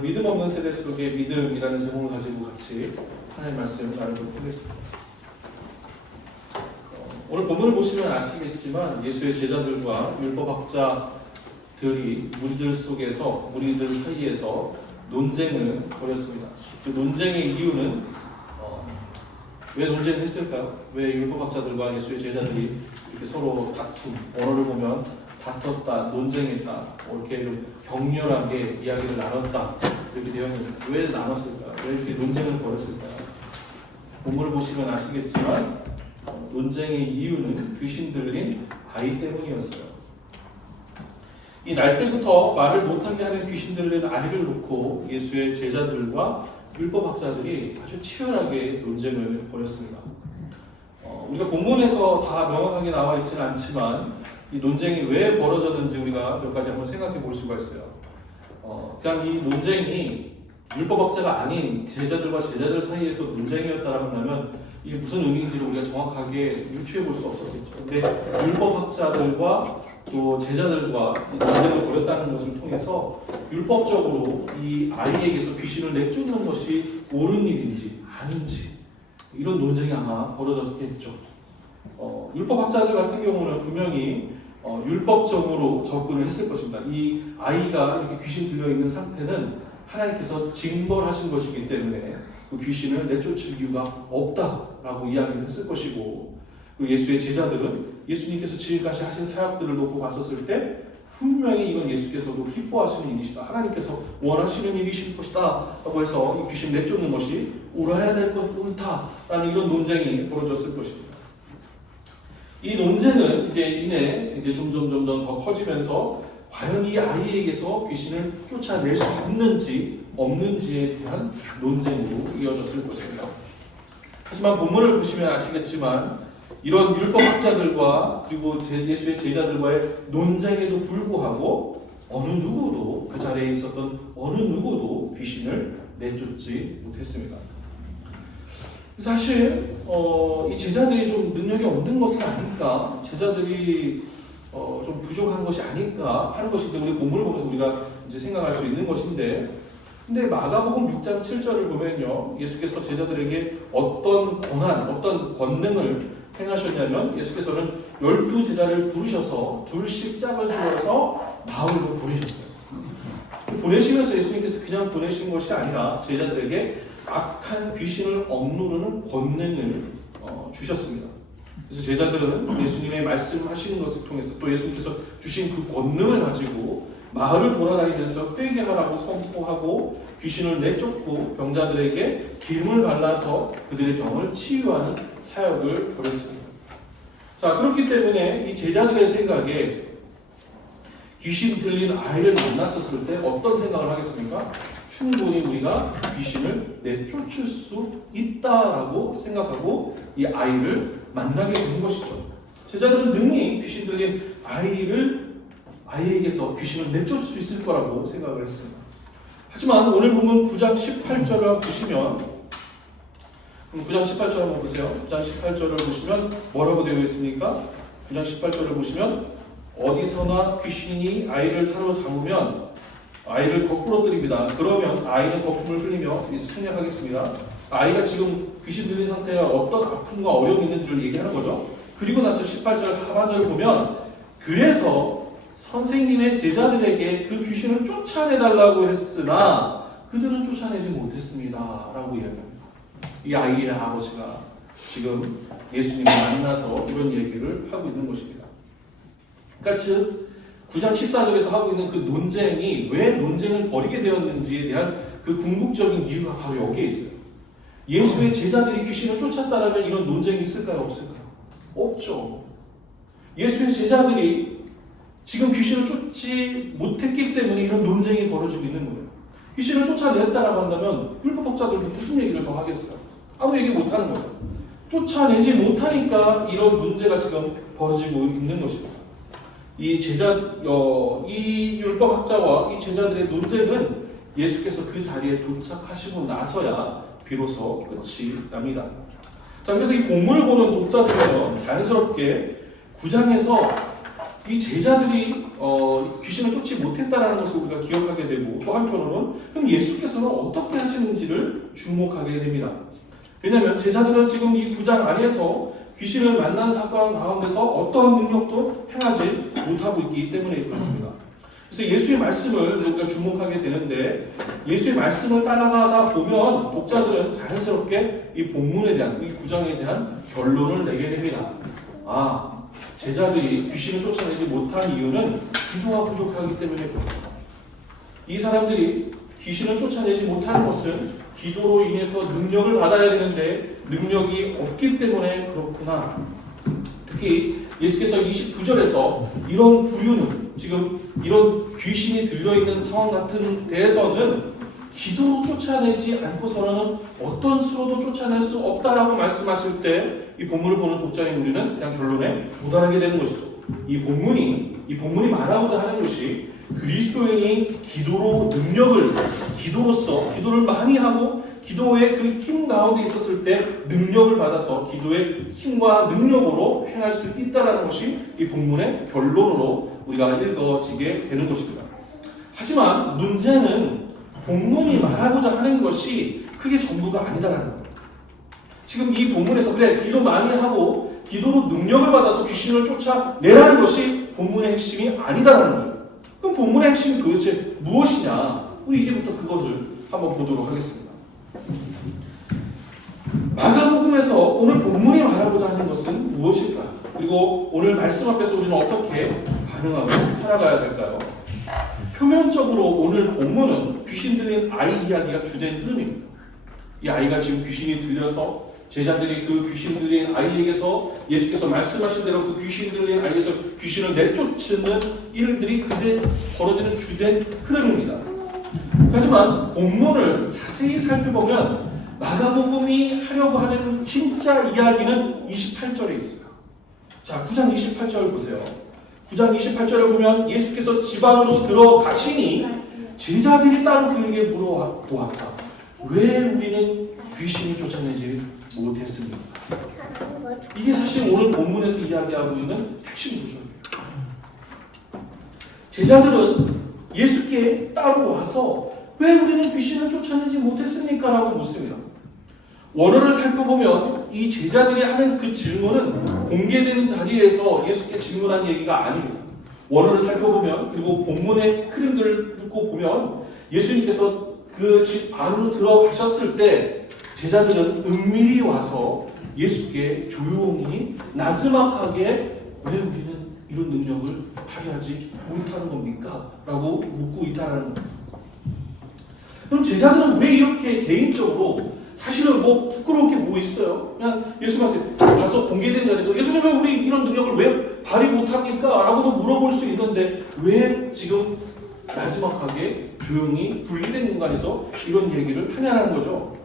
믿음 없는 세대 속에 믿음이라는 제목을 가지고 같이 하나님의 말씀을 나누도록 하겠습니다. 오늘 본문을 보시면 아시겠지만 예수의 제자들과 율법학자들이 무리들 사이에서 논쟁을 벌였습니다. 그 논쟁의 이유는 왜 논쟁을 했을까요? 왜 율법학자들과 예수의 제자들이 이렇게 서로 다툼, 언어를 보면 다퉜다, 논쟁했다, 이렇게 좀 격렬하게 이야기를 나눴다 이렇게 되어 있는데 왜 나눴을까요? 왜 이렇게 논쟁을 벌였을까요? 본문을 보시면 아시겠지만 논쟁의 이유는 귀신 들린 아이 때문이었어요. 이 날 때부터 말을 못하게 하는 귀신 들린 아이를 놓고 예수의 제자들과 율법학자들이 아주 치열하게 논쟁을 벌였습니다. 우리가 본문에서 다 명확하게 나와 있지는 않지만 이 논쟁이 왜 벌어졌는지 우리가 몇 가지 한번 생각해 볼 수가 있어요. 그냥 이 논쟁이 율법학자가 아닌 제자들과 제자들 사이에서 논쟁이었다라고 한다면 이게 무슨 의미인지를 우리가 정확하게 유추해 볼 수 없었겠죠. 근데 율법학자들과 또 제자들과 이 논쟁을 벌였다는 것을 통해서 율법적으로 이 아이에게서 귀신을 내쫓는 것이 옳은 일인지 아닌지 이런 논쟁이 아마 벌어졌겠죠. 율법학자들 같은 경우는 분명히 율법적으로 접근을 했을 것입니다. 이 아이가 이렇게 귀신 들려있는 상태는 하나님께서 징벌하신 것이기 때문에 그 귀신을 내쫓을 이유가 없다라고 이야기를 했을 것이고, 그 예수의 제자들은 예수님께서 지금까지 하신 사역들을 놓고 봤었을 때 분명히 이건 예수께서도 기뻐하시는 일이시다, 하나님께서 원하시는 일이실 것이다 라고 해서 이 귀신 내쫓는 것이 옳아야 될 것, 옳다라는 이런 논쟁이 벌어졌을 것입니다. 이 논쟁은 이제 점점 더 커지면서 과연 이 아이에게서 귀신을 쫓아낼 수 있는지 없는지에 대한 논쟁으로 이어졌을 것입니다. 하지만 본문을 보시면 아시겠지만 이런 율법학자들과 그리고 예수의 제자들과의 논쟁에도 불구하고 어느 누구도 그 자리에 있었던 어느 누구도 귀신을 내쫓지 못했습니다. 사실 이 제자들이 좀 능력이 없는 것은 아닐까, 제자들이 좀 부족한 것이 아닐까 하는 것인데 우리 본문을 보면서 우리가 이제 생각할 수 있는 것인데, 근데 마가복음 6장 7절을 보면요, 예수께서 제자들에게 어떤 권한, 어떤 권능을 행하셨냐면 예수께서는 12제자를 부르셔서 둘씩 짝을 주어서 마을로 보내셨어요. 보내시면서 예수님께서 그냥 보내신 것이 아니라 제자들에게 악한 귀신을 억누르는 권능을 주셨습니다. 그래서 제자들은 예수님의 말씀하시는 것을 통해서 또 예수님께서 주신 그 권능을 가지고 마을을 돌아다니면서 회개하라고 선포하고 귀신을 내쫓고 병자들에게 기름을 발라서 그들의 병을 치유하는 사역을 벌였습니다. 자, 그렇기 때문에 이 제자들의 생각에 귀신 들린 아이를 만났었을 때 어떤 생각을 하겠습니까? 충분히 우리가 귀신을 내쫓을 수 있다라고 생각하고 이 아이를 만나게 된 것이죠. 제자들은 능히 귀신 들린 아이에게서 귀신을 내쫓을 수 있을 거라고 생각을 했습니다. 하지만 오늘 보면 9장 18절을 보시면 9장 18절 한번 보세요. 9장 18절을 보시면 뭐라고 되어 있습니까? 9장 18절을 보시면 어디서나 귀신이 아이를 사로잡으면 아이를 거꾸로 들입니다. 그러면 아이는 거품을 흘리며 순약하겠습니다. 아이가 지금 귀신 들린 상태가 어떤 아픔과 어려움이 있는지를 얘기하는 거죠. 그리고 나서 18절 하반절을 보면 그래서 선생님의 제자들에게 그 귀신을 쫓아내달라고 했으나 그들은 쫓아내지 못했습니다 라고 이야기합니다. 이 아이의 아버지가 지금 예수님을 만나서 이런 얘기를 하고 있는 것입니다. 그러니까 즉 9장 14절에서 하고 있는 그 논쟁이 왜 논쟁을 벌이게 되었는지에 대한 그 궁극적인 이유가 바로 여기에 있어요. 예수의 제자들이 귀신을 쫓았다라면 이런 논쟁이 있을까요? 없을까요? 없죠. 예수의 제자들이 지금 귀신을 쫓지 못했기 때문에 이런 논쟁이 벌어지고 있는 거예요. 귀신을 쫓아냈다라고 한다면 율법학자들도 무슨 얘기를 더 하겠어요? 아무 얘기 못하는 거예요. 쫓아내지 못하니까 이런 문제가 지금 벌어지고 있는 것입니다. 이 율법학자와 이 제자들의 논쟁은 예수께서 그 자리에 도착하시고 나서야 비로소 끝이 납니다. 자, 그래서 이 본문을 보는 독자들은 자연스럽게 9장에서 이 제자들이 귀신을 쫓지 못했다는 것을 우리가 기억하게 되고, 또 한편으로는 그럼 예수께서는 어떻게 하시는지를 주목하게 됩니다. 왜냐하면 제자들은 지금 이 9장 안에서 귀신을 만난 사건 가운데서 어떠한 능력도 행하지 못하고 있기 때문에 그렇습니다. 그래서 예수의 말씀을 우리가 주목하게 되는데, 예수의 말씀을 따라가다 보면 독자들은 자연스럽게 이 본문에 대한, 이 9장에 대한 결론을 내게 됩니다. 제자들이 귀신을 쫓아내지 못한 이유는 기도가 부족하기 때문에 그렇다. 이 사람들이 귀신을 쫓아내지 못하는 것은 기도로 인해서 능력을 받아야 되는데 능력이 없기 때문에 그렇구나. 특히 예수께서 29절에서 이런 부류는, 지금 이런 귀신이 들려있는 상황 같은 데에서는 기도로 쫓아내지 않고서는 어떤 수로도 쫓아낼 수 없다라고 말씀하실 때 이 본문을 보는 독자인 우리는 그냥 결론에 도달하게 되는 것이죠. 이 본문이 말하고자 하는 것이 그리스도인이 기도로 기도를 많이 하고 기도의 그 힘 가운데 있었을 때 능력을 받아서 기도의 힘과 능력으로 행할 수 있다는 것이 이 본문의 결론으로 우리가 읽어지게 되는 것입니다. 하지만 문제는 본문이 말하고자 하는 것이 그게 전부가 아니다라는 겁니다. 지금 이 본문에서 기도 많이 하고 기도로 능력을 받아서 귀신을 쫓아내라는 것이 본문의 핵심이 아니다라는 거예요. 그럼 본문의 핵심이 도대체 무엇이냐? 우리 이제부터 그것을 한번 보도록 하겠습니다. 마가복음에서 오늘 본문이 말하고자 하는 것은 무엇일까요? 그리고 오늘 말씀 앞에서 우리는 어떻게 반응하고 살아가야 될까요? 표면적으로 오늘 본문은 귀신 들린 아이 이야기가 주된 흐름입니다. 이 아이가 지금 귀신이 들려서 제자들이 그 귀신 들린 아이에게서 예수께서 말씀하신 대로 그 귀신 들린 아이에서 귀신을 내쫓는 일들이 그때 벌어지는 주된 흐름입니다. 하지만 본문을 자세히 살펴보면 마가복음이 하려고 하는 진짜 이야기는 28절에 있어요. 자, 9장 28절 보세요. 9장 28절을 보면 예수께서 집 안으로 들어가시니 제자들이 따로 그에게 물어보았다. 왜 우리는 귀신을 쫓아내지 못했습니까? 이게 사실 오늘 본문에서 이야기하고 있는 핵심 구조예요. 제자들은 예수께 따로 와서 왜 우리는 귀신을 쫓아내지 못했습니까? 라고 묻습니다. 원어를 살펴보면 이 제자들이 하는 그 질문은 공개된 자리에서 예수께 질문한 얘기가 아닙니다. 원어를 살펴보면, 그리고 본문의 흐름들을 읽고 보면 예수님께서 그 집 안으로 들어가셨을 때 제자들은 은밀히 와서 예수께 조용히 나지막하게 왜 우리는 이런 능력을 발휘하지 못하는 겁니까? 라고 묻고 있다는 겁니다. 그럼 제자들은 왜 이렇게 개인적으로, 사실은 부끄러울 게 뭐 있어요? 그냥 예수님한테 가서 공개된 자리에서 예수님 왜 우리 이런 능력을 왜 발휘 못합니까? 라고도 물어볼 수 있는데 왜 지금 나지막하게 조용히 분리된 공간에서 이런 얘기를 하냐는 거죠.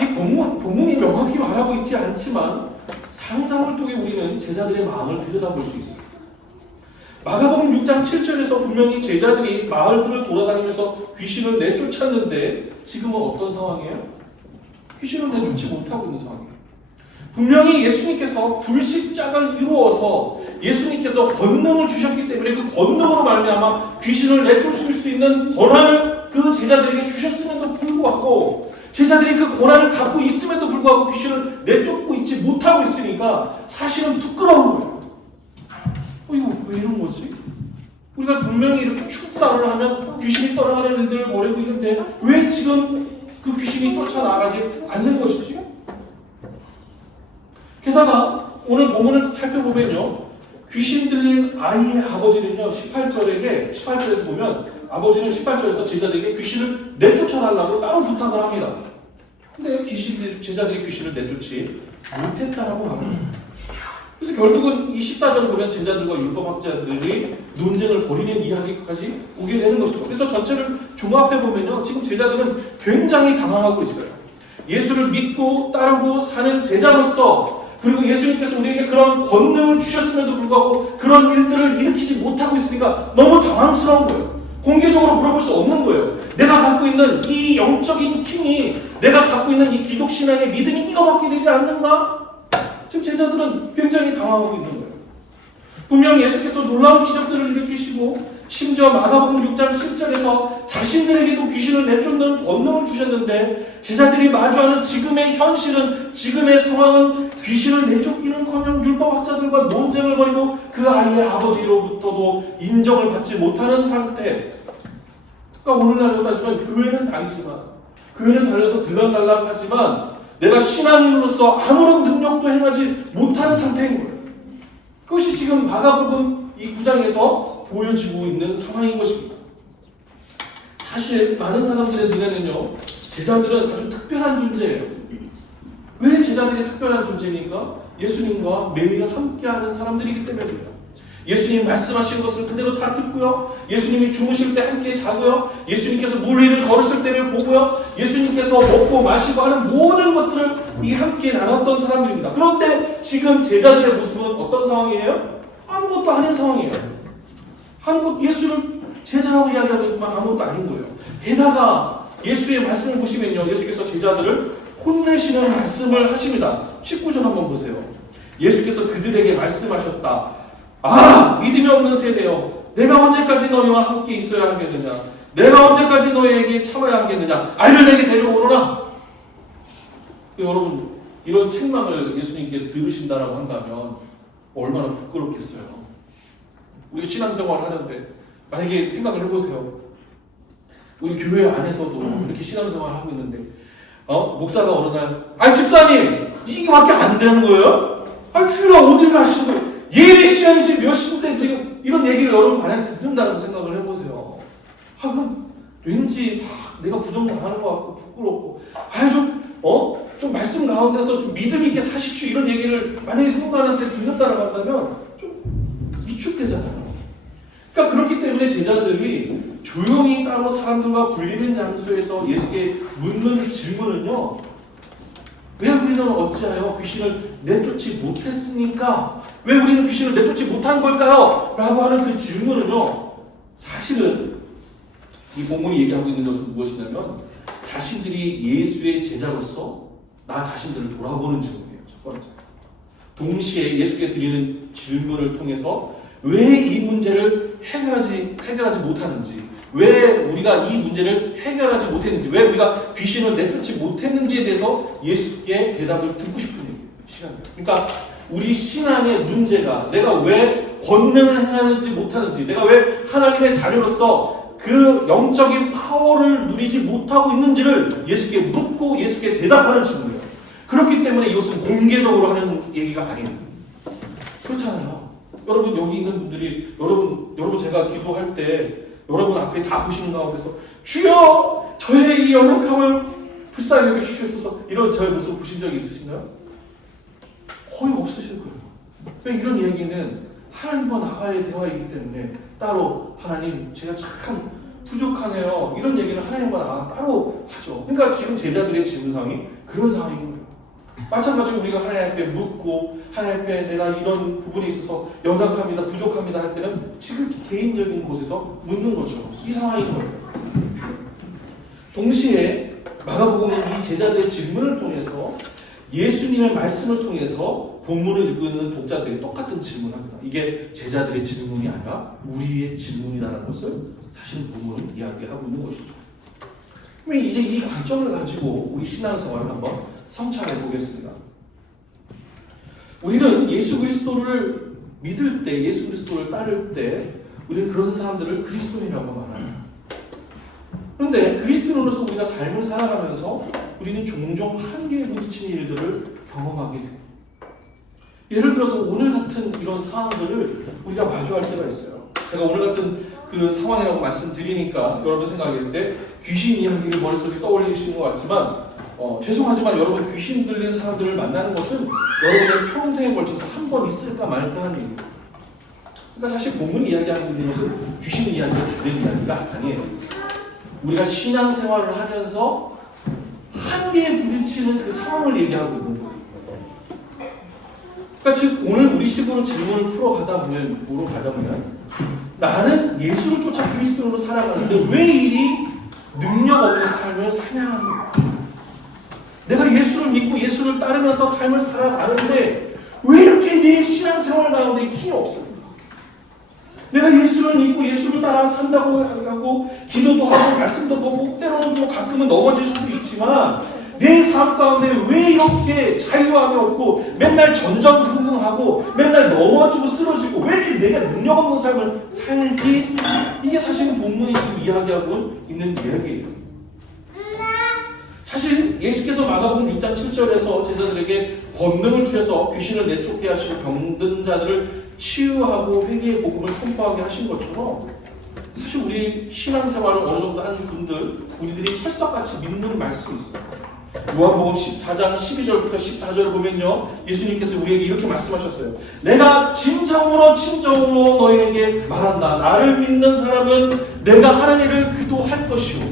이 본문이 명확히 말하고 있지 않지만 상상을 통해 우리는 제자들의 마음을 들여다볼 수 있어요. 마가복음 6장 7절에서 분명히 제자들이 마을들을 돌아다니면서 귀신을 내쫓았는데 지금은 어떤 상황이에요? 귀신을 내쫓지 못하고 있는 상황이에요. 분명히 예수님께서 불십자가를 이루어서 예수님께서 권능을 주셨기 때문에 그 권능으로 말미암아 귀신을 내쫓을 수 있는 권한을 그 제자들에게 주셨음에도 불구하고 제자들이 그 권한을 갖고 있음에도 불구하고 귀신을 내쫓고 있지 못하고 있으니까 사실은 부끄러운 거예요. 이거 왜 이런 거지? 우리가 분명히 이렇게 축사를 하면 귀신이 떠나가는 일들을 벌이고 있는데 왜 지금 그 귀신이 쫓아나가지 않는 것이지? 게다가 오늘 본문을 살펴보면요, 귀신 들린 아이의 아버지는요 18절에서 보면 아버지는 18절에서 제자들에게 귀신을 내쫓아달라고 따로 부탁을 합니다. 근데 제자들이 귀신을 내쫓지 못했다라고 말합니다. 그래서 결국은 이 14절을 보면 제자들과 율법학자들이 논쟁을 벌이는 이야기까지 오게 되는 것이죠. 그래서 전체를 종합해보면요, 지금 제자들은 굉장히 당황하고 있어요. 예수를 믿고 따르고 사는 제자로서, 그리고 예수님께서 우리에게 그런 권능을 주셨음에도 불구하고 그런 일들을 일으키지 못하고 있으니까 너무 당황스러운 거예요. 공개적으로 물어볼 수 없는 거예요. 내가 갖고 있는 이 영적인 힘이, 내가 갖고 있는 이 기독신앙의 믿음이 이거밖에 되지 않는가? 지금 제자들은 굉장히 당황하고 있는 거예요. 분명 예수께서 놀라운 기적들을 일으키시고 심지어 마가복음 6장 7절에서 자신들에게도 귀신을 내쫓는 권능을 주셨는데 제자들이 마주하는 지금의 현실은, 지금의 상황은 귀신을 내쫓기는커녕 율법학자들과 논쟁을 벌이고 그 아이의 아버지로부터도 인정을 받지 못하는 상태. 그러니까 오늘날로 따지면 교회는 다니지만, 교회는 다녀서 들락날락하지만 내가 신앙인으로서 아무런 능력도 행하지 못하는 상태인 거예요. 그것이 지금 마가복음 이 9장에서 보여지고 있는 상황인 것입니다. 사실 많은 사람들의 눈에는요, 제자들은 아주 특별한 존재예요. 왜 제자들이 특별한 존재입니까? 예수님과 매일 함께하는 사람들이기 때문입니다. 예수님 말씀하신 것을 그대로 다 듣고요, 예수님이 주무실 때 함께 자고요, 예수님께서 물 위를 걸으실 때를 보고요, 예수님께서 먹고 마시고 하는 모든 것들을 이 함께 나눴던 사람들입니다. 그런데 지금 제자들의 모습은 어떤 상황이에요? 아무것도 아닌 상황이에요. 예수를 제자라고 이야기하지만 아무것도 아닌 거예요. 게다가 예수의 말씀을 보시면요, 예수께서 제자들을 혼내시는 말씀을 하십니다. 19절 한번 보세요. 예수께서 그들에게 말씀하셨다. 아, 믿음이 없는 세대여, 내가 언제까지 너희와 함께 있어야 하겠느냐? 내가 언제까지 너희에게 참아야 하겠느냐? 알려내게 데려오너라. 여러분, 이런 책망을 예수님께 들으신다라고 한다면 얼마나 부끄럽겠어요. 우리 신앙생활을 하는데 만약에 생각을 해보세요. 우리 교회 안에서도 이렇게 신앙생활을 하고 있는데 목사가 어느 날 집사님 이게밖에 안 되는 거예요? 주일아 어딜 가시는 거예요? 예배 시간이 지금 몇 시인데 지금 이런 얘기를 여러분 만약에 듣는다고 생각을 해보세요. 그럼 왠지 내가 부정당하는 것 같고 부끄럽고 좀 말씀 가운데서 좀 믿음 있게 사십시오 이런 얘기를 만약에 누군가한테 듣는다고 한다면 좀 위축되잖아요. 그러니까 그렇기 때문에 제자들이 조용히 따로 사람들과 불리는 장소에서 예수께 묻는 질문은요, 왜 우리는 어찌하여 귀신을 내쫓지 못했습니까? 왜 우리는 귀신을 내쫓지 못한 걸까요? 라고 하는 그 질문은요, 사실은 이 본문이 얘기하고 있는 것은 무엇이냐면 자신들이 예수의 제자로서 나 자신들을 돌아보는 질문이에요. 첫 번째. 동시에 예수께 드리는 질문을 통해서 왜 이 문제를 해결하지 못하는지, 왜 우리가 이 문제를 해결하지 못했는지, 왜 우리가 귀신을 내쫓지 못했는지에 대해서 예수께 대답을 듣고 싶은 시간이에요. 그러니까 우리 신앙의 문제가 내가 왜 권능을 행하는지 못하는지, 내가 왜 하나님의 자녀로서 그 영적인 파워를 누리지 못하고 있는지를 예수께 묻고 예수께 대답하는 질문이에요. 그렇기 때문에 이것은 공개적으로 하는 얘기가 아니에요. 그렇잖아요. 여러분 여기 있는 분들이 여러분 제가 기도할 때 여러분 앞에 다 보시는 가운데서 주여 저의 이 연약함을 불쌍히 여기주시옵소서 이런 저의 모습 보신 적이 있으신가요? 거의 없으실 거예요. 왜 이런 얘기는 하나님과 나와의 대화이기 때문에 따로 하나님 제가 참 부족하네요 이런 얘기는 하나님과 나와 따로 하죠. 그러니까 지금 제자들의 질문상이 그런 상황인 거예요. 마찬가지로 우리가 하나님 앞에 묻고 하나님 앞에 내가 이런 부분에 있어서 연약합니다, 부족합니다 할 때는 지금 개인적인 곳에서 묻는 거죠. 이 상황인 거예요. 동시에 마가복음은 이 제자들의 질문을 통해서 예수님의 말씀을 통해서 본문을 읽고 있는 독자들이 똑같은 질문을 합니다. 이게 제자들의 질문이 아니라 우리의 질문이라는 것을 사실 본문은 이야기하고 있는 것이죠. 그러면 이제 이 관점을 가지고 우리 신앙생활을 한번 성찰해 보겠습니다. 우리는 예수 그리스도를 믿을 때, 예수 그리스도를 따를 때 우리는 그런 사람들을 그리스도인이라고 말합니다. 그런데 그리스도인으로서 우리가 삶을 살아가면서 우리는 종종 한계에 부딪히는 일들을 경험하게 됩니다. 예를 들어서 오늘 같은 이런 상황들을 우리가 마주할 때가 있어요. 제가 오늘 같은 그 상황이라고 말씀드리니까 여러분 생각할 때 귀신 이야기를 머릿속에 떠올리시는 것 같지만 죄송하지만 여러분 귀신 들린 사람들을 만나는 것은 여러분의 평생에 걸쳐서 한 번 있을까 말까 하는 얘기입니다. 그러니까 사실 본문이 이야기하고 있는 것은 귀신 이야기가 주된 이야기가 아니에요. 우리가 신앙생활을 하면서 한계에 부딪히는 그 상황을 얘기하고 있는 거예요. 그러니까 즉 오늘 우리 식으로 질문을 풀어가다 보면 나는 예수를 쫓아 그리스도로 살아가는데 왜 이리 능력 없는 삶을 사냥하는가? 내가 예수를 믿고 예수를 따르면서 삶을 살아가는데 왜 이렇게 내 신앙생활 가운데 힘이 없습니까? 내가 예수를 믿고 예수를 따라 산다고 하고 기도도 하고 말씀도 보고 때로는 또 가끔은 넘어질 수도 있지만 내 삶 가운데 왜 이렇게 자유함이 없고 맨날 전전긍긍하고 맨날 넘어지고 쓰러지고 왜 이렇게 내가 능력 없는 삶을 살지? 이게 사실은 본문이 지금 이야기하고 있는 이야기예요. 사실 예수께서 마가복음 6장 7절에서 제자들에게 권능을 주셔서 귀신을 내쫓게 하시고 병든 자들을 치유하고 회개의 복음을 선포하게 하신 것처럼 사실 우리 신앙생활을 어느 정도 하는 분들 우리들이 철석같이 믿는 말씀이 있어요. 요한복음 14장 12절부터 14절을 보면요, 예수님께서 우리에게 이렇게 말씀하셨어요. 내가 진정으로 너희에게 말한다. 나를 믿는 사람은 내가 하는 일을 그도 할 것이요.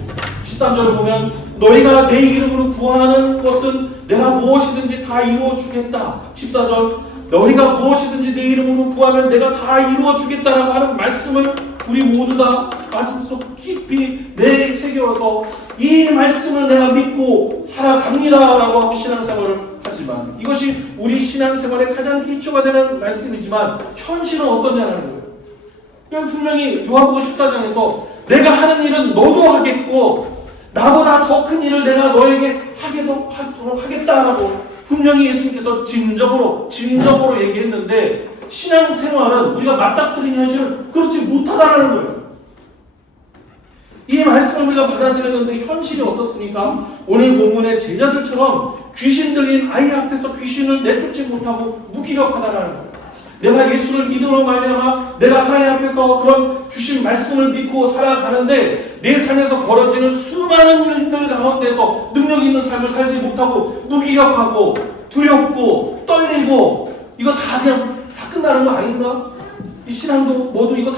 13절을 보면 너희가 내 이름으로 구하는 것은 내가 무엇이든지 다 이루어 주겠다. 14절 너희가 무엇이든지 내 이름으로 구하면 내가 다 이루어 주겠다라고 하는 말씀을 우리 모두 다 가슴속 깊이 내새겨서 이 말씀을 내가 믿고 살아갑니다라고 하고 신앙생활을 하지만 이것이 우리 신앙생활의 가장 기초가 되는 말씀이지만 현실은 어떠냐는 거예요. 그래서 분명히 요한복음 14장에서 내가 하는 일은 너도 하겠고 나보다 더 큰 일을 내가 너에게 하도록 하겠다라고 분명히 예수님께서 진정으로 얘기했는데 신앙생활은 우리가 맞닥뜨리는 현실은 그렇지 못하다라는 거예요. 이 말씀을 우리가 받아들였는데 현실이 어떻습니까? 오늘 본문의 제자들처럼 귀신 들린 아이 앞에서 귀신을 내쫓지 못하고 무기력하다라는 거예요. 내가 예수를 믿음으로 말미암아 내가 하나님 앞에서 그런 주신 말씀을 믿고 살아가는데 내 삶에서 벌어지는 수많은 일들 가운데서 능력 있는 삶을 살지 못하고 무기력하고 두렵고 떨리고 이거 다 끝나는 거 아닌가? 이 신앙도 모두 이거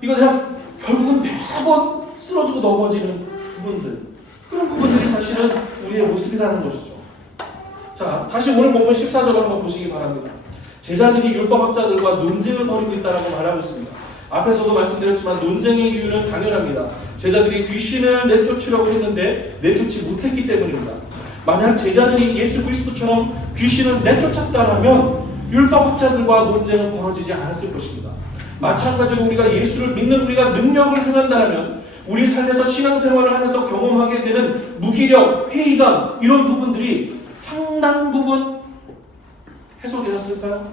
내가 결국은 매번 쓰러지고 넘어지는 부분들, 그런 부분들이 사실은 우리의 모습이라는 것이죠. 자, 다시 오늘 본문 14절 한번 보시기 바랍니다. 제자들이 율법학자들과 논쟁을 벌이고 있다고 말하고 있습니다. 앞에서도 말씀드렸지만 논쟁의 이유는 당연합니다. 제자들이 귀신을 내쫓으려고 했는데 내쫓지 못했기 때문입니다. 만약 제자들이 예수 그리스도처럼 귀신을 내쫓았다면 율법학자들과 논쟁은 벌어지지 않았을 것입니다. 마찬가지로 우리가 예수를 믿는 우리가 능력을 행한다면 우리 삶에서 신앙생활을 하면서 경험하게 되는 무기력, 회의감 이런 부분들이 상당 부분 해소되었을까요?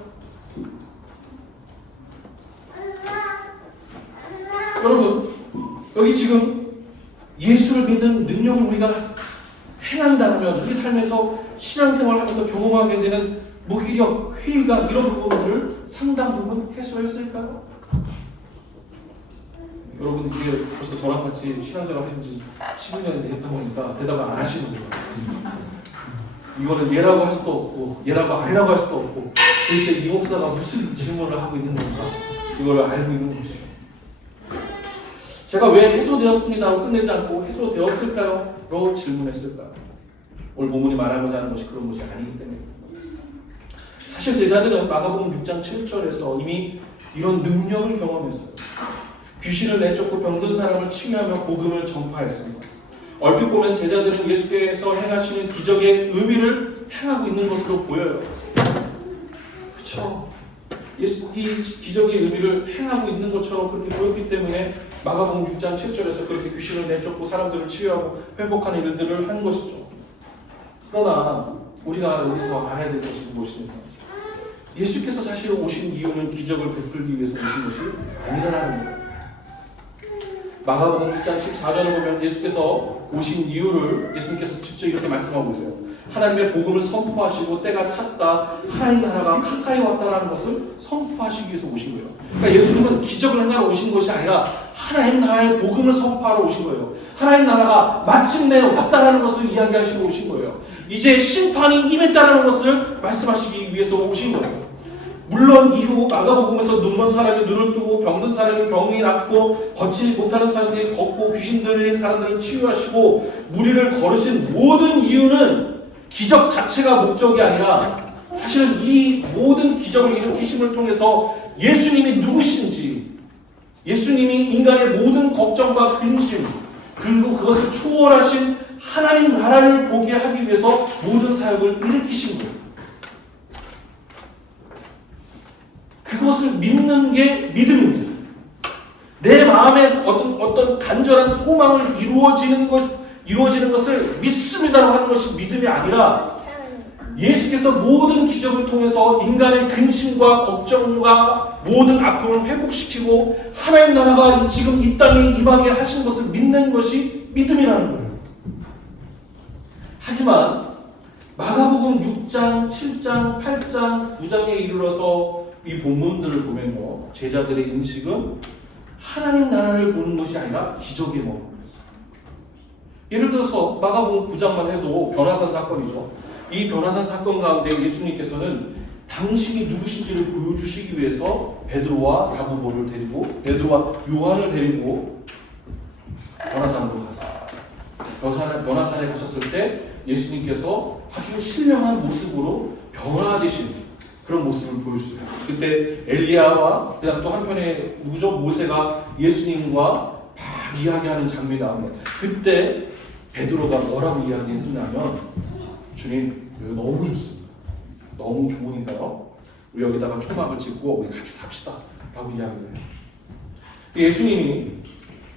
여러분, 여기 지금 예수를 믿는 능력을 우리가 행한다면 우리 삶에서 신앙생활을 하면서 경험하게 되는 무기력, 회의감 이런 부분들을 상당 부분 해소했을까요? 여러분 이게 벌써 저랑 같이 신앙생활 하신 지 15년이 됐다 보니까 대답을 안 하시는 거예요. 이거는 얘라고 할 수도 없고 얘라고 아니라고 할 수도 없고 도대체 이 목사가 무슨 질문을 하고 있는 건가 이거를 알고 있는 것이죠. 제가 왜 해소되었습니다 하고 끝내지 않고 해소되었을까요? 로 질문했을까요? 오늘 본문이 말하고자 하는 것이 그런 것이 아니기 때문입니다. 사실 제자들은 마가복음 6장 7절에서 이미 이런 능력을 경험했어요. 귀신을 내쫓고 병든 사람을 치유하며 복음을 전파했습니다. 얼핏 보면 제자들은 예수께서 행하시는 기적의 의미를 행하고 있는 것으로 보여요. 그렇죠? 이 기적의 의미를 행하고 있는 것처럼 그렇게 보였기 때문에 마가복음 6장 7절에서 그렇게 귀신을 내쫓고 사람들을 치유하고 회복하는 일들을 한 것이죠. 그러나 우리가 여기서 알아야 될 것이 무엇입니까? 예수께서 사실 오신 이유는 기적을 베풀기 위해서 오신 것이 아니라는 거예요. 마가복음 6장 14절을 보면 예수께서 오신 이유를 예수님께서 직접 이렇게 말씀하고 계세요. 하나님의 복음을 선포하시고 때가 찼다, 하나님 나라가 가까이 왔다는 것을 선포하시기 위해서 오신 거예요. 그러니까 예수님은 기적을 하러 오신 것이 아니라 하나님 나라의 복음을 선포하러 오신 거예요. 하나님 나라가 마침내 왔다는 것을 이야기하시고 오신 거예요. 이제 심판이 임했다는 것을 말씀하시기 위해서 오신 거예요. 물론 이후 마가복음에서 눈먼 사람이 눈을 뜨고 병든 사람이 병이 낫고 걷지 못하는 사람들이 걷고 귀신 들린 사람들을 치유하시고 무리를 걸으신 모든 이유는 기적 자체가 목적이 아니라 사실은 이 모든 기적을 일으키심을 통해서 예수님이 누구신지, 예수님이 인간의 모든 걱정과 근심 그리고 그것을 초월하신 하나님 나라를 보게 하기 위해서 모든 사역을 일으키신 거예요. 그것을 믿는 게 믿음입니다. 내 마음에 어떤 간절한 소망을 이루어지는 것을 믿습니다라고 하는 것이 믿음이 아니라 예수께서 모든 기적을 통해서 인간의 근심과 걱정과 모든 아픔을 회복시키고 하나님 나라가 지금 이 땅에 임하게 하신 것을 믿는 것이 믿음이라는 거예요. 하지만 마가복음 6장, 7장, 8장, 9장에 이르러서 이 본문들을 보면요, 제자들의 인식은 하나님 나라를 보는 것이 아니라 기적에 머무르고 있어요. 예를 들어서 마가복음 9장만 해도 변화산 사건이죠. 이 변화산 사건 가운데 예수님께서는 당신이 누구신지를 보여주시기 위해서 베드로와 야고보를 데리고 베드로와 요한을 데리고 변화산으로 가서 변화산에 가셨을 때 예수님께서 아주 신령한 모습으로 변화되신 그런 모습을 보여주세요. 그때 엘리야와 그다음 또 한편에 누구죠? 모세가 예수님과 막 이야기하는 장면이 나옵니다. 그때 베드로가 뭐라고 이야기했냐면, 주님, 여기 너무 좋습니다. 너무 좋으니까요, 우리 여기다가 초막을 짓고 우리 같이 삽시다 라고 이야기를 해요. 예수님이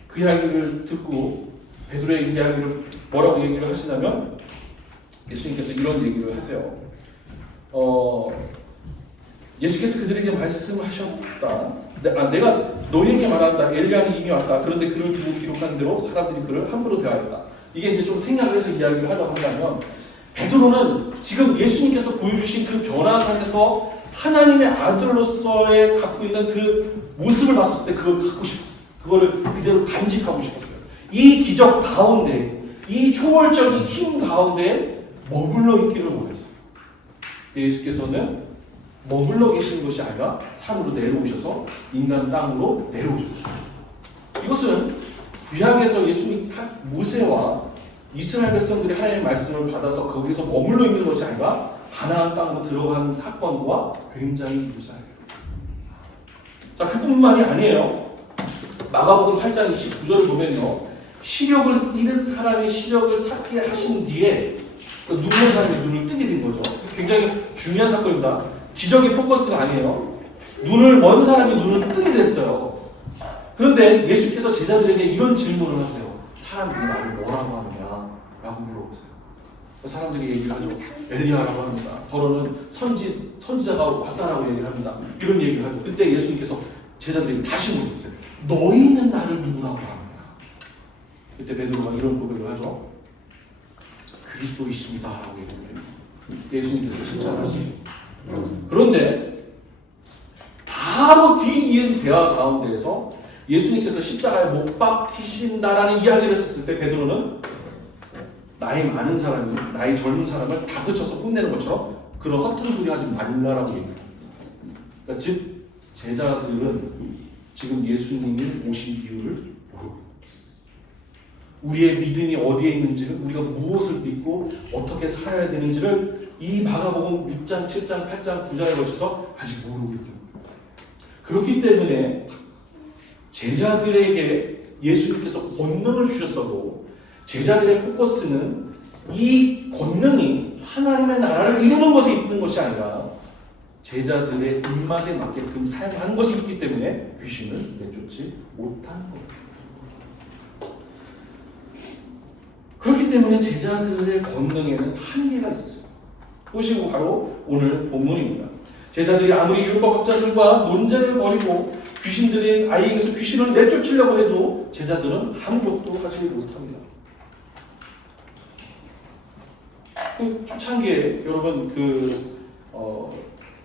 그 이야기를 듣고 베드로의 이야기를 뭐라고 얘기를 하시냐면, 예수님께서 이런 얘기를 하세요. 예수께서 그들에게 말씀하셨다. 내가 너희에게 말한다. 엘리야는 이미 왔다. 그런데 그를 두고 기록한 대로 사람들이 그를 함부로 대하였다. 이게 이제 좀 생각을 해서 이야기를 하자고 한다면, 베드로는 지금 예수님께서 보여주신 그 변화산에서 하나님의 아들로서의 갖고 있는 그 모습을 봤을 때 그걸 갖고 싶었어요. 그거를 그대로 간직하고 싶었어요. 이 기적 가운데, 이 초월적인 힘 가운데 머물러 있기를 원했어요. 예수께서는 머물러 계신 것이 아니라 산으로 내려오셔서 인간 땅으로 내려오셨어요. 이것은 구약에서 예수님 모세와 이스라엘 백성들이 하나님의 말씀을 받아서 거기서 머물러 있는 것이 아니라 가나안 땅으로 들어가는 사건과 굉장히 유사해요. 자, 그뿐만이 아니에요. 마가복음 8장 29절을 보면요, 시력을 잃은 사람이 시력을 찾게 하신 뒤에 눈먼 사람이 눈을 뜨게 된 거죠. 굉장히 중요한 사건입니다. 기적의 포커스가 아니에요. 먼 사람이 눈을 뜨게 됐어요. 그런데 예수께서 제자들에게 이런 질문을 하세요. 사람들이 나를 뭐라고 하느냐 라고 물어보세요. 사람들이 얘기를 하죠. 엘리야라고 합니다. 더러는 선지자가 왔다라고 얘기를 합니다. 이런 얘기를 하죠. 그때 예수님께서 제자들에게 다시 물어보세요. 너희는 나를 누구라고 하느냐. 그때 베드로가 이런 고백을 하죠. 그리스도이십니다 라고 얘기를 해요. 예수님께서 칭찬하시죠. 그런데 바로 뒤이은 대화 가운데에서 예수님께서 십자가에 못 박히신다라는 이야기를 했을 때 베드로는 나이 많은 사람이 나이 젊은 사람을 다그쳐서 혼내는 것처럼 그런 허튼 소리 하지 말라라고 얘기해요. 그러니까 즉 제자들은 지금 예수님이 오신 이유를 모르고 우리의 믿음이 어디에 있는지를, 우리가 무엇을 믿고 어떻게 살아야 되는지를 이 마가복음 6장, 7장, 8장, 9장에 걸쳐서 아직 모르고 있는 거예요. 그렇기 때문에 제자들에게 예수님께서 권능을 주셨어도 제자들의 포커스는 이 권능이 하나님의 나라를 이루는 것에 있는 것이 아니라 제자들의 입맛에 맞게끔 사용하는 것이 있기 때문에 귀신을 내쫓지 못하는 거예요. 그렇기 때문에 제자들의 권능에는 한계가 있었어요. 그것이 바로 오늘 본문입니다. 제자들이 아무리 율법학자들과 논쟁을 벌이고 귀신들인 아이에게서 귀신을 내쫓으려고 해도 제자들은 아무것도 하지 못합니다. 그 초창기에 여러분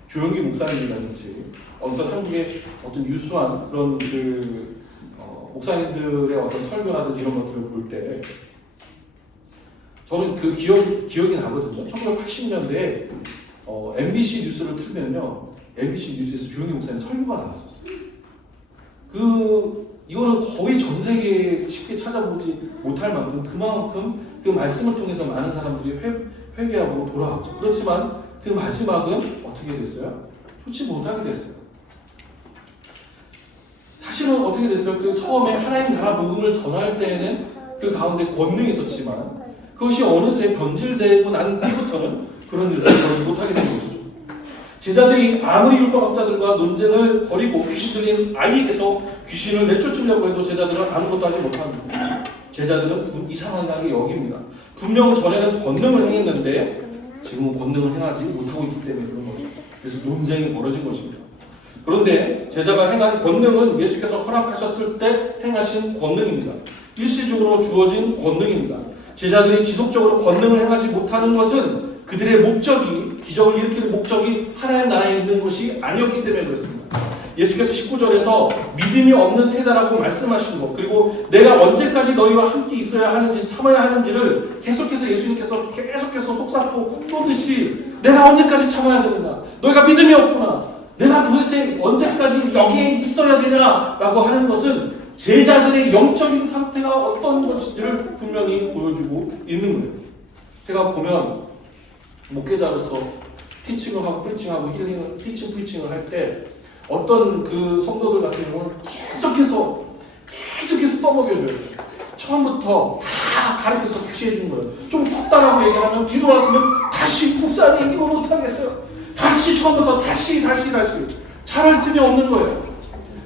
조영기 목사님이라든지 어떤 한국의 어떤 유수한 그런 목사님들의 어떤 설교라든지 이런 것들을 볼 때 저는 그 기억이 나거든요. 1980년대에 MBC 뉴스를 틀면요, MBC 뉴스에서 조영기 목사님 설교가 나왔었어요. 이거는 거의 전 세계에 쉽게 찾아보지 못할 만큼 그만큼 그 말씀을 통해서 많은 사람들이 회개하고 돌아왔죠. 그렇지만 그 마지막은 어떻게 됐어요? 좋지 못하게 됐어요. 사실은 어떻게 됐어요? 그 처음에 하나님 나라 복음을 전할 때에는 그 가운데 권능이 있었지만 그것이 어느새 변질되고 난 뒤부터는 그런 일을 거의 못하게 된 것이죠. 제자들이 아무리 율법학자들과 논쟁을 벌이고 귀신 들린 아이에게서 귀신을 내쫓으려고 해도 제자들은 아무것도 하지 못합니다. 제자들은 이상하게 여깁니다. 분명 전에는 권능을 행했는데 지금은 권능을 행하지 못하고 있기 때문에 그런 거죠. 그래서 논쟁이 벌어진 것입니다. 그런데 제자가 행한 권능은 예수께서 허락하셨을 때 행하신 권능입니다. 일시적으로 주어진 권능입니다. 제자들이 지속적으로 권능을 행하지 못하는 것은 그들의 목적이, 기적을 일으키는 목적이 하나님 나라에 있는 것이 아니었기 때문에 그렇습니다. 예수께서 19절에서 믿음이 없는 세대라고 말씀하신 것, 그리고 내가 언제까지 너희와 함께 있어야 하는지, 참아야 하는지를 계속해서 예수님께서 계속해서 속삭고 묻듯이 내가 언제까지 참아야 되느냐, 너희가 믿음이 없구나, 내가 도대체 언제까지 여기에 있어야 되냐라고 하는 것은 제자들의 영적인 상태가 어떤 것인지를 분명히 보여주고 있는 거예요. 제가 보면 목회자로서 티칭을 하고 프리칭하고 힐링을, 티칭 프리칭을 할 때 어떤 그 성도들 같은 경우는 계속해서 떠먹여줘요. 처음부터 다 가르쳐서 다시 해준 거예요. 좀 컸다라고 얘기하면 뒤로 왔으면 다시 목사님 이거 못하겠어요. 다시 처음부터 다시 잘할 틈이 없는 거예요.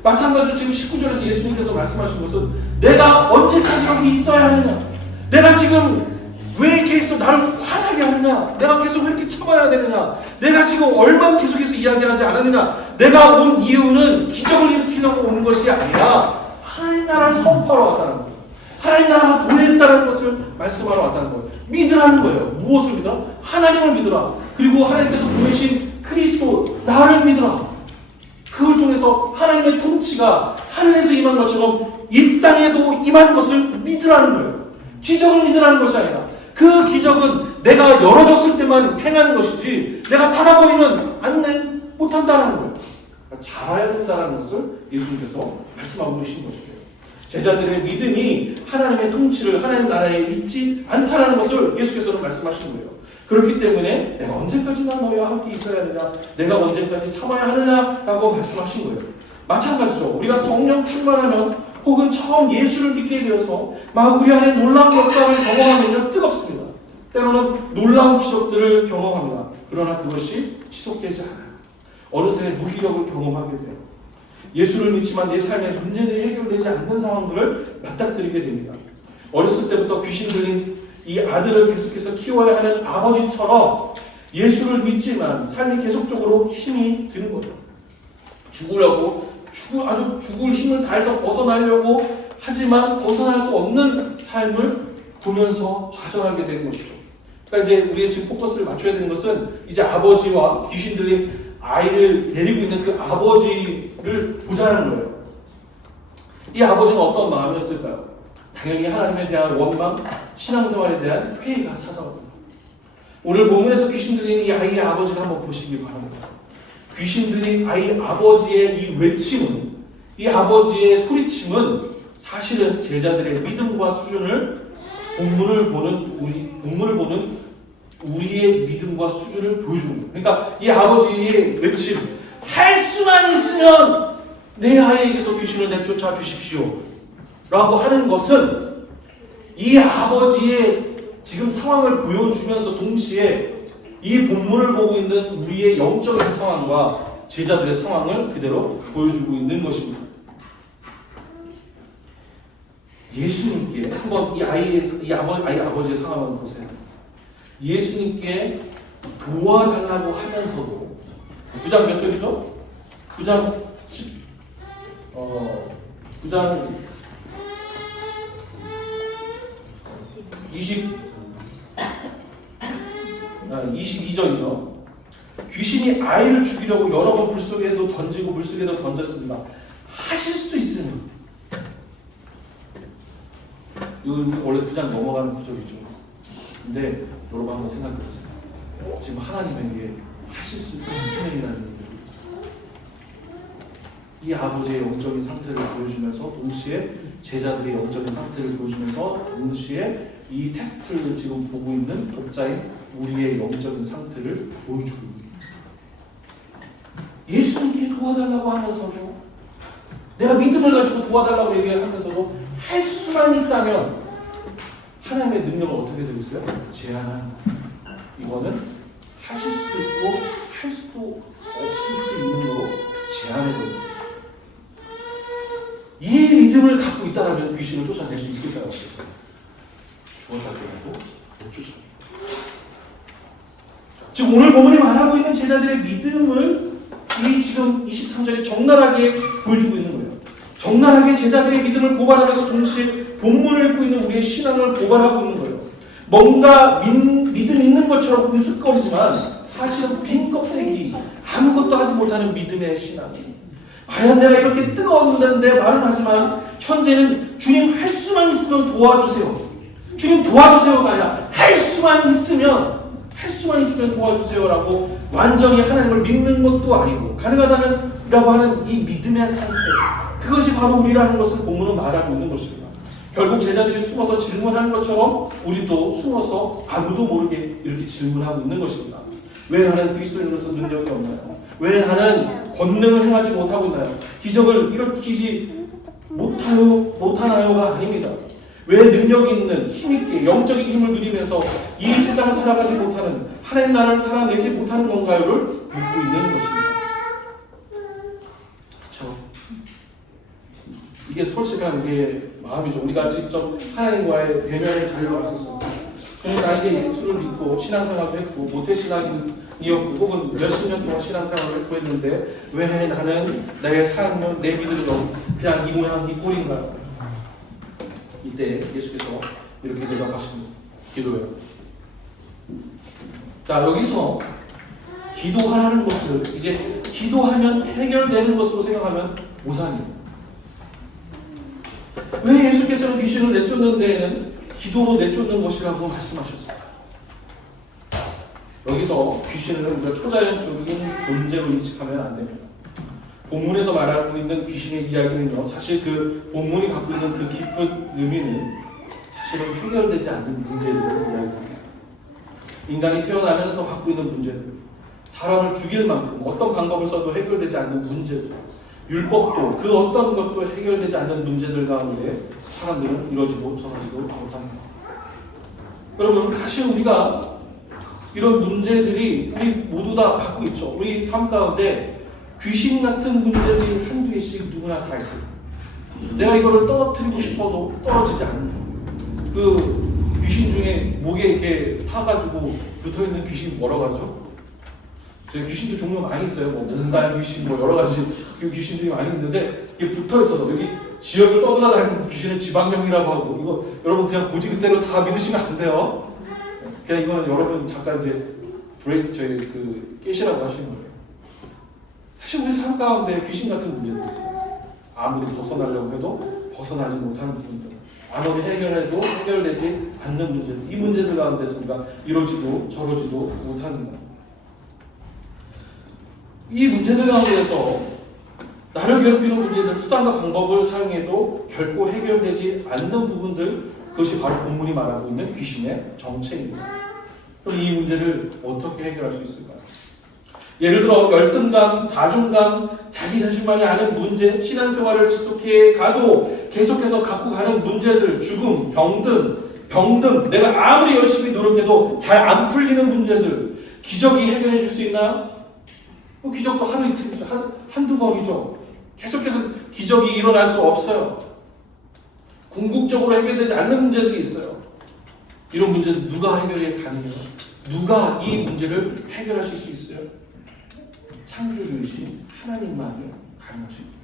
마찬가지로 지금 19절에서 예수님께서 말씀하신 것은 내가 언제까지 여기 있어야 하느냐, 내가 지금 왜 이렇게 해서 나를 화나게 하느냐, 내가 계속 왜 이렇게 참아야 되느냐, 내가 지금 얼마나 계속해서 이야기하지 않았느냐, 내가 온 이유는 기적을 일으키려고 오는 것이 아니라 하나님 나라를 선포하러 왔다는 거예요. 하나님 나라가 도래했다는 것을 말씀하러 왔다는 거예요. 믿으라는 거예요. 무엇을 믿으라? 하나님을 믿으라. 그리고 하나님께서 보내신 그리스도 나를 믿으라. 그걸 통해서 하나님의 통치가 하늘에서 임한 것처럼 이 땅에도 임한 것을 믿으라는 거예요. 기적을 믿으라는 것이 아니라 그 기적은 내가 열어줬을 때만 행하는 것이지 내가 닫아버리면 못한다는 거예요. 그러니까 잡아야 된다는 것을 예수님께서 말씀하고 계신 것이에요. 제자들의 믿음이 하나님의 통치를, 하나님 나라에 있지 않다는 것을 예수께서는 말씀하신 거예요. 그렇기 때문에 내가 언제까지나 너희와 함께 있어야 하느냐, 내가 언제까지 참아야 하느냐라고 말씀하신 거예요. 마찬가지죠. 우리가 성령 충만하면 혹은 처음 예수를 믿게 되어서 막 우리 안에 놀라운 역사를 경험하면요 뜨겁습니다. 때로는 놀라운 기적들을 경험합니다. 그러나 그것이 지속되지 않아요. 어느새 무기력을 경험하게 돼요. 예수를 믿지만 내 삶의 문제들이 해결되지 않는 상황들을 맞닥뜨리게 됩니다. 어렸을 때부터 귀신 들린 이 아들을 계속해서 키워야 하는 아버지처럼 예수를 믿지만 삶이 계속적으로 힘이 드는 거죠. 죽을 힘을 다해서 벗어나려고 하지만 벗어날 수 없는 삶을 보면서 좌절하게 되는 것이죠. 그러니까 이제 우리가 지금 포커스를 맞춰야 되는 것은 이제 아버지와 귀신 들린 아이를 데리고 있는 그 아버지를 보자는 거예요. 이 아버지는 어떤 마음이었을까요? 당연히 하나님에 대한 원망, 신앙생활에 대한 회의가 찾아옵니다. 오늘 본문에서 귀신 들린 이 아이의 아버지를 한번 보시기 바랍니다. 귀신 들린 아이 아버지의 이 외침은, 이 아버지의 소리침은 사실은 제자들의 믿음과 수준을 본문을 보는 우리의 믿음과 수준을 보여주는 거예요. 그러니까 이 아버지의 외침, 할 수만 있으면 내 아이에게서 귀신을 내쫓아 주십시오 라고 하는 것은 이 아버지의 지금 상황을 보여주면서 동시에 이 본문을 보고 있는 우리의 영적인 상황과 제자들의 상황을 그대로 보여주고 있는 것입니다. 예수님께 한번 이 아이 아버지의 상황을 보세요. 예수님께 도와달라고 하면서도 9장 몇 절이죠? 9장 22절이죠. 귀신이 아이를 죽이려고 여러 번 불속에도 던지고 물속에도 던졌습니다. 하실 수 있으면. 이건 원래 그냥 넘어가는 구절이죠. 근데 여러분 한번 생각해 보세요. 지금 하나님에게 하실 수 있으면이라는 얘기를 있어요. 이 아버지의 영적인 상태를 보여주면서 동시에 제자들의 영적인 상태를 보여주면서 동시에 이 텍스트를 지금 보고 있는 독자인 우리의 영적인 상태를 보여주고 있습니다. 예수님께 도와달라고 하면서도, 내가 믿음을 가지고 도와달라고 얘기하면서도 할 수만 있다면 하나님의 능력은 어떻게 되고 있어요? 제한한. 이거는 하실 수도 있고 할 수도 없을 수도 있는 거로 제한해줍니다. 이 믿음을 갖고 있다면 귀신을 쫓아낼 수 있을까요? 죽었다고 못 쫓아냅니다. 지금 오늘 본문이 말하고 있는 제자들의 믿음을 이 지금 23절에 적나라하게 보여주고 있는 거예요. 적나라하게 제자들의 믿음을 고발하면서 동시에 본문을 읽고 있는 우리의 신앙을 고발하고 있는 거예요. 뭔가 믿음 있는 것처럼 으쓱거리지만 사실은 빈 껍데기, 아무것도 하지 못하는 믿음의 신앙이에요. 과연 내가 이렇게 뜨거웠는데 말은 하지만 현재는 주님 할 수만 있으면 도와주세요. 주님 도와주세요가 아니라 할 수만 있으면 도와주세요라고 완전히 하나님을 믿는 것도 아니고 가능하다면 이라고 하는 이 믿음의 상태, 그것이 바로 우리라는 것을 본문은 말하고 있는 것입니다. 결국 제자들이 숨어서 질문하는 것처럼 우리도 숨어서 아무도 모르게 이렇게 질문하고 있는 것입니다. 왜 나는 그리스도인으로서 능력이 없나요? 왜 나는 권능을 행하지 못하고 있나요? 기적을 일으키지 못하나요가 아닙니다. 왜 능력이 있는 힘있게 영적인 힘을 누리면서 이 세상을 살아가지 못하는 하나님 나라를 살아내지 못하는 건가요를 묻고 있는 것입니다. 그렇죠? 이게 솔직한 우리의 마음이죠. 우리가 직접 하나님과의 대면의 자리로 왔었어요. 저는 나에게 예수를 믿고 신앙생활도 했고 모태신앙이었고 혹은 몇십 년 동안 신앙생활을 했고 했는데 왜 나는 내 삶은 내 믿음으로 그냥 이 모양 이 꼴인가요? 이때 예수께서 이렇게 대답하십니다. 기도해요. 자, 여기서 기도하라는 것을 이제 기도하면 해결되는 것으로 생각하면 오산이에요. 왜 예수께서는 귀신을 내쫓는 데에는 기도로 내쫓는 것이라고 말씀하셨을까요? 여기서 귀신을 우리가 초자연적인 존재로 인식하면 안 됩니다. 본문에서 말하고 있는 귀신의 이야기는요, 사실 그 본문이 갖고 있는 그 깊은 의미는 사실은 해결되지 않는 문제들을 이야기합니다. 인간이 태어나면서 갖고 있는 문제들, 사람을 죽일 만큼 어떤 방법을 써도 해결되지 않는 문제들, 율법도 그 어떤 것도 해결되지 않는 문제들 가운데 사람들은 이러지도 저러지도 못합니다. 여러분, 사실 우리가 이런 문제들이 우리 모두 다 갖고 있죠. 우리 삶 가운데 귀신 같은 문제들이 한두 개씩 누구나 다 있어요. 내가 이거를 떨어뜨리고 싶어도 떨어지지 않는 그 귀신 중에 목에 이렇게 타가지고 붙어있는 귀신이 뭐라고 하죠? 제 귀신도 종류 많이 있어요. 뭐 문간 귀신, 뭐 여러 가지 귀신들이 많이 있는데 이게 붙어있어서 여기 지역을 떠돌아다니는 귀신은 지방령이라고 하고 이거 여러분 그냥 고지 그대로 다 믿으시면 안 돼요. 그냥 이거는 여러분 잠깐 이제 브레이크 저희 그 깨시라고 하시는 거예요. 사실 우리 삶 가운데 귀신 같은 문제들이 있어요. 아무리 벗어나려고 해도 벗어나지 못하는 부분들, 아무리 해결해도 해결되지 않는 문제들, 이 문제들 가운데서 우리가 이러지도 저러지도 못합니다. 이 문제들 가운데서 나를 괴롭히는 문제들, 수단과 방법을 사용해도 결코 해결되지 않는 부분들, 그것이 바로 본문이 말하고 있는 귀신의 정체입니다. 그럼 이 문제를 어떻게 해결할 수 있을까요? 예를 들어 열등감, 자존감, 자기 자신만이 아는 문제, 신앙생활을 지속해 가도 계속해서 갖고 가는 문제들, 죽음, 병든 내가 아무리 열심히 노력해도 잘 안 풀리는 문제들, 기적이 해결해 줄 수 있나요? 기적도 하루 이틀이죠. 한두 번이죠. 계속해서 기적이 일어날 수 없어요. 궁극적으로 해결되지 않는 문제들이 있어요. 이런 문제는 누가 해결해 가능해요? 누가 이 문제를 해결하실 수 있어요? 창조주이신 하나님만이 가능하십니다.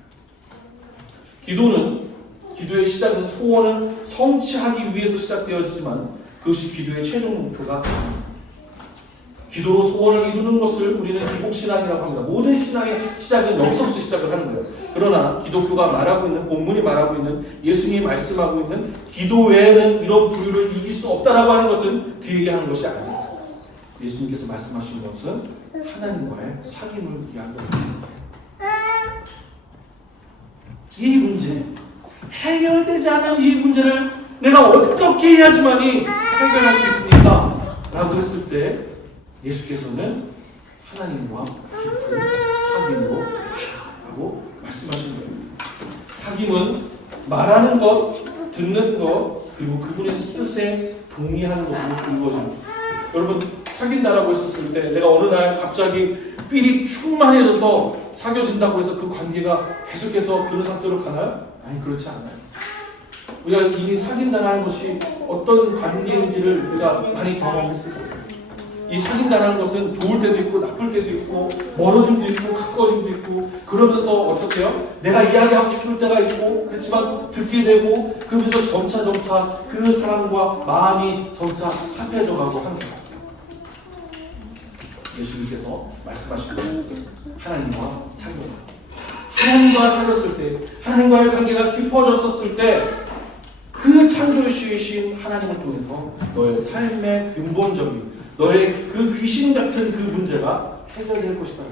기도의 시작은 소원을 성취하기 위해서 시작되어지지만 그것이 기도의 최종 목표가 아닙니다. 기도로 소원을 이루는 것을 우리는 기복신앙이라고 합니다. 모든 신앙의 시작은 여기서부터 시작을 하는 거예요. 그러나 기독교가 말하고 있는, 본문이 말하고 있는, 예수님이 말씀하고 있는 기도 외에는 이런 부류를 이길 수 없다라고 하는 것은 그 얘기하는 것이 아닙니다. 예수님께서 말씀하신 것은 하나님과의 사귐을 위한 것입니다. 이 문제, 해결되지 않은 이 문제를 내가 어떻게 해야지만이 해결할 수 있습니까? 라고 했을 때 예수께서는 하나님과 깊은 사귐으로 하라고 말씀하신 거예요. 사귐은 말하는 것, 듣는 것, 그리고 그분의 뜻에 동의하는 것으로 이루어집니다. 여러분 사귄다라고 했었을 때 내가 어느 날 갑자기 삘이 충만해져서 사귀어진다고 해서 그 관계가 계속해서 그런 상태로 가나요? 아니, 그렇지 않아요. 우리가 이미 사귄다는 것이 어떤 관계인지를 우리가 많이 경험했을 거예요. 이 사귄다는 것은 좋을 때도 있고 나쁠 때도 있고 멀어짐도 있고 가까워짐도 있고 그러면서 어떻게 해요? 내가 이야기하고 싶을 때가 있고 그렇지만 듣게 되고 그러면서 점차 그 사람과 마음이 점차 합해져 가고 하는 거예요. 예수님께서 말씀하신 거예요. 하나님과 사귀어라. 하나님과 사귀었을 때 하나님과의 관계가 깊어졌었을 때 그 창조주이신 하나님을 통해서 너의 삶의 근본적인 너의 그 귀신 같은 그 문제가 해결될 것이다.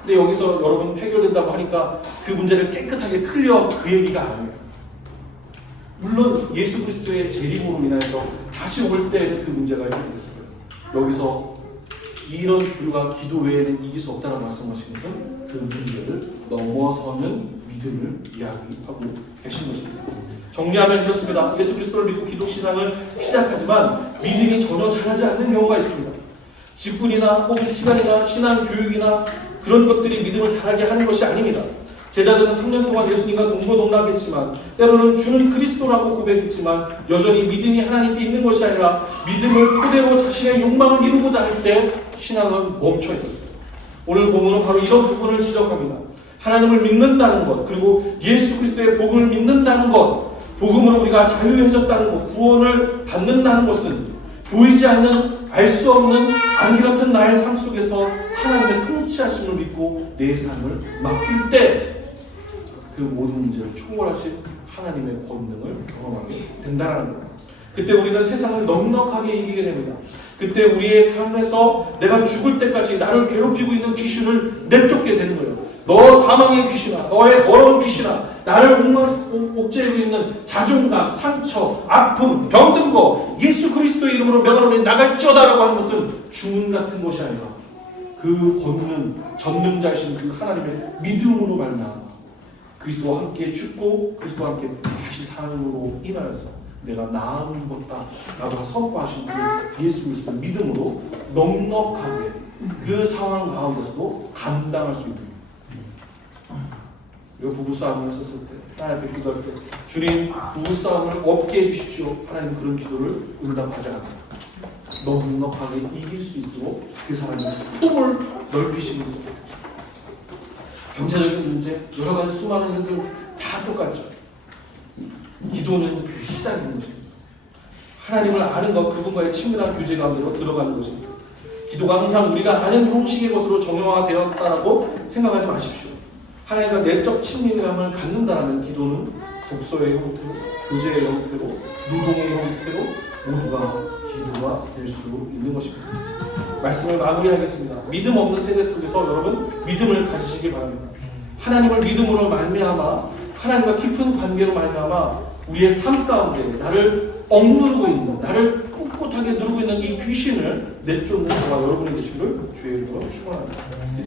근데 여기서 여러분 해결된다고 하니까 그 문제를 깨끗하게 클리어 그 얘기가 아니에요. 물론 예수 그리스도의 재림으로 인해서 다시 올 때 그 문제가 해결됐어요. 여기서 이런 불과 기도 외에는 이길 수 없다는 말씀하시는 건 그 문제를 넘어서는 믿음을 이야기하고 계신 것입니다. 정리하면 이렇습니다. 예수 그리스도를 믿고 기독 신앙을 시작하지만 믿음이 전혀 자라지 않는 경우가 있습니다. 직분이나 혹은 시간이나 신앙 교육이나 그런 것들이 믿음을 자라게 하는 것이 아닙니다. 제자들은 3년 동안 예수님과 동고동락했지만 때로는 주는 그리스도라고 고백했지만 여전히 믿음이 하나님께 있는 것이 아니라 믿음을 토대로 자신의 욕망을 이루고자 할 때 신앙은 멈춰 있었어요. 오늘 본문은 바로 이런 부분을 지적합니다. 하나님을 믿는다는 것, 그리고 예수 그리스도의 복음을 믿는다는 것, 복음으로 우리가 자유해졌다는 것, 구원을 받는다는 것은 보이지 않는 알 수 없는 안개 같은 나의 삶 속에서 하나님의 통치하심을 믿고 내 삶을 맡길 때 그 모든 문제를 초월하신 하나님의 권능을 경험하게 된다는 거예요. 그때 우리는 세상을 넉넉하게 이기게 됩니다. 그때 우리의 삶에서 내가 죽을 때까지 나를 괴롭히고 있는 귀신을 내쫓게 되는 거예요. 너 사망의 귀신아, 너의 더러운 귀신아, 나를 옥죄고 있는 자존감, 상처, 아픔, 병든 거 예수 그리스도의 이름으로 명하노니 나갈지어다라고 하는 것은 주문 같은 것이 아니라 그 권능, 전능자이신 그 하나님의 믿음으로 말미암아 그리스도와 함께 죽고 그리스도와 함께 다시 삶으로 인하여서 내가 나은 것다 라고 선포하신 그 예수 그리스도의 믿음으로 넉넉하게 그 상황 가운데서도 감당할 수 있는 부부싸움을 했었을 때 하나님 앞에 기도할 때 주님 부부싸움을 없게 해주십시오. 하나님 그런 기도를 응답하지 않습니다. 넉넉하게 이길 수 있도록 그 사람의 품을 넓히시는 거죠. 경제적인 문제, 여러 가지 수많은 일들 다 똑같죠. 기도는 그 시작인 것입니다. 하나님을 아는 것, 그분과의 친밀한 교제 가운데로 들어가는 것입니다. 기도가 항상 우리가 아는 형식의 것으로 정형화되었다라고 생각하지 마십시오. 하나님과 내적 친밀감을 갖는다면 기도는 독서의 형태로, 교제의 형태로, 노동의 형태로 모두가 기도가 될 수 있는 것입니다. 말씀을 마무리하겠습니다. 믿음 없는 세대 속에서 여러분 믿음을 가지시기 바랍니다. 하나님을 믿음으로 말미암아 하나님과 깊은 관계로 말미암아 우리의 삶 가운데 나를 억누르고 있는, 나를 꿋꿋하게 누르고 있는 이 귀신을 내쫓는 저와 여러분의 되시기를 주의 이름으로 축원합니다.